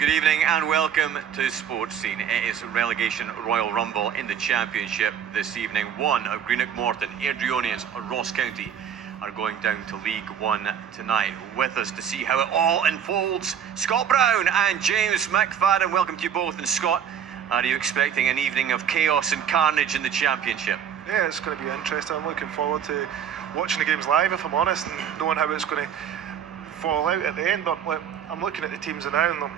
Good evening and welcome to Sports Scene. It is relegation Royal Rumble in the Championship this evening. One of Greenock Morton, Airdrieonians, Ross County are going down to League One tonight. With us to see how it all unfolds, Scott Brown and James McFadden. Welcome to you both. And Scott, are you expecting an evening of chaos and carnage in the Championship? Yeah, it's going to be interesting. I'm looking forward to watching the games live, if I'm honest, and knowing how it's going to fall out at the end. But I'm looking at the teams now, and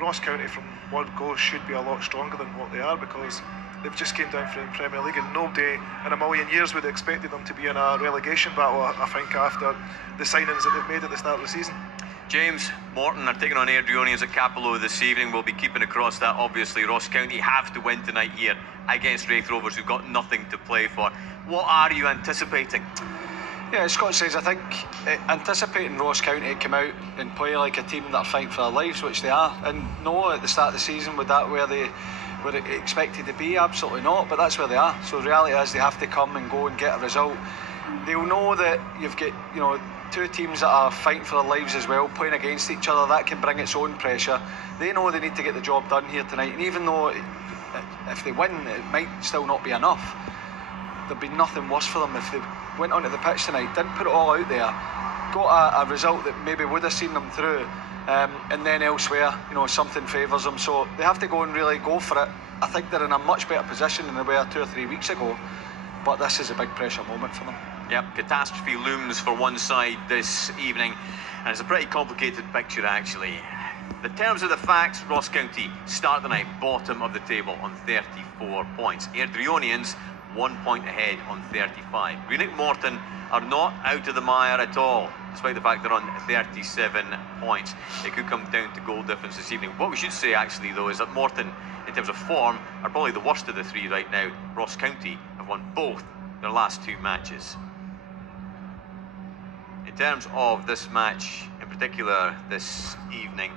Ross County, from word goes, should be a lot stronger than what they are, because they've just came down from the Premier League, and nobody in a million years would have expected them to be in a relegation battle, I think, after the signings that they've made at the start of the season. James, Morton are taking on Airdrieonians at Capello this evening. We'll be keeping across that, obviously. Ross County have to win tonight here against Raith Rovers, who've got nothing to play for. What are you anticipating? Yeah, as Scott says, I think anticipating Ross County to come out and play like a team that are fighting for their lives, which they are, and no, at the start of the season, with that where they were expected to be, absolutely not, but that's where they are. So the reality is they have to come and go and get a result. They'll know that you've got, two teams that are fighting for their lives as well, playing against each other. That can bring its own pressure. They know they need to get the job done here tonight, and even though if they win, it might still not be enough, there'd be nothing worse for them if they went onto the pitch tonight, didn't put it all out there, got a result that maybe would have seen them through, and then elsewhere, something favours them. So they have to go and really go for it. I think they're in a much better position than they were 2 or 3 weeks ago, but this is a big pressure moment for them. Yep, catastrophe looms for one side this evening, and it's a pretty complicated picture, actually. In terms of the facts, Ross County start the night bottom of the table on 34 points. Airdrieonians 1 point ahead on 35. Greenock Morton are not out of the mire at all, despite the fact they're on 37 points. It could come down to goal difference this evening. What we should say, actually, though, is that Morton, in terms of form, are probably the worst of the three right now. Ross County have won both their last 2 matches. In terms of this match in particular this evening,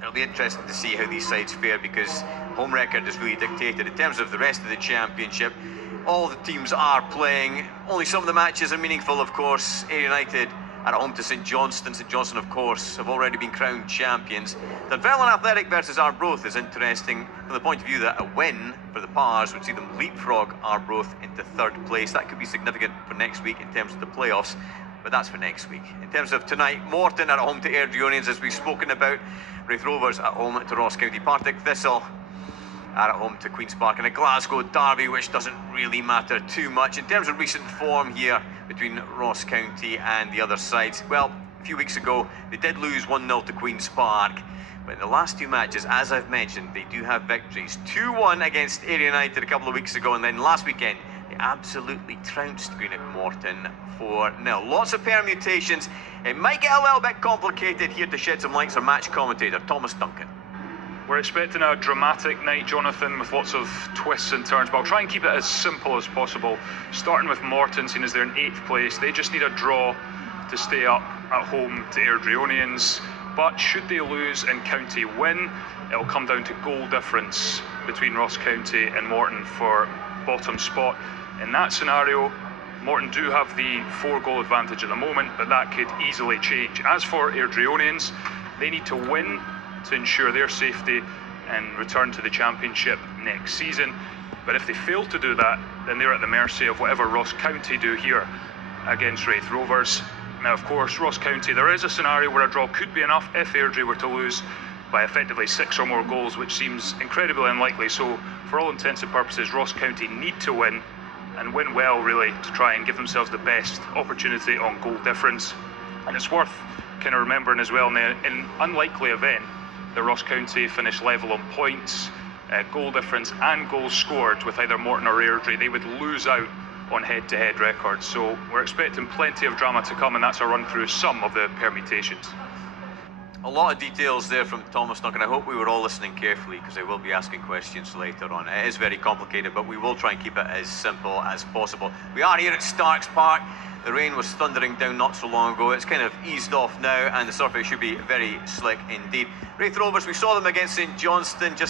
it'll be interesting to see how these sides fare, because home record is really dictated. In terms of the rest of the Championship, all the teams are playing. Only some of the matches are meaningful, of course. Ayr United are at home to St Johnstone. St Johnstone, of course, have already been crowned champions. Dunfermline Athletic versus Arbroath is interesting from the point of view that a win for the Pars would see them leapfrog Arbroath into 3rd place. That could be significant for next week in terms of the playoffs, but that's for next week. In terms of tonight, Morton are at home to Airdrieonians, as we've spoken about. Raith Rovers at home to Ross County. Partick Thistle are at home to Queen's Park, and a Glasgow derby, which doesn't really matter too much. In terms of recent form here between Ross County and the other sides, well, a few weeks ago they did lose 1-0 to Queen's Park, but in the last 2 matches, as I've mentioned, they do have victories. 2-1 against Ayr United a couple of weeks ago, and then last weekend they absolutely trounced Greenock Morton 4-0. Lots of permutations. It might get a little bit complicated. Here to shed some light, our match commentator, Thomas Duncan. We're expecting a dramatic night, Jonathan, with lots of twists and turns, but I'll try and keep it as simple as possible. Starting with Morton, seeing as they're in 8th place, they just need a draw to stay up at home to Airdrieonians. But should they lose and County win, it'll come down to goal difference between Ross County and Morton for bottom spot. In that scenario, Morton do have the 4-goal advantage at the moment, but that could easily change. As for Airdrieonians, they need to win to ensure their safety and return to the Championship next season. But if they fail to do that, then they're at the mercy of whatever Ross County do here against Raith Rovers. Now, of course, Ross County, there is a scenario where a draw could be enough if Airdrie were to lose by effectively 6 or more goals, which seems incredibly unlikely. So, for all intents and purposes, Ross County need to win, and win well, really, to try and give themselves the best opportunity on goal difference. And it's worth kind of remembering as well, in an unlikely event that Ross County finish level on points, goal difference and goals scored with either Morton or Airdrie, they would lose out on head-to-head records. So we're expecting plenty of drama to come, and that's a run through some of the permutations. A lot of details there from Thomas Duncan. I hope we were all listening carefully, because I will be asking questions later on. It is very complicated, but we will try and keep it as simple as possible. We are here at Starks Park. The rain was thundering down not so long ago. It's kind of eased off now, and the surface should be very slick indeed. Raith Rovers, we saw them against St Johnstone just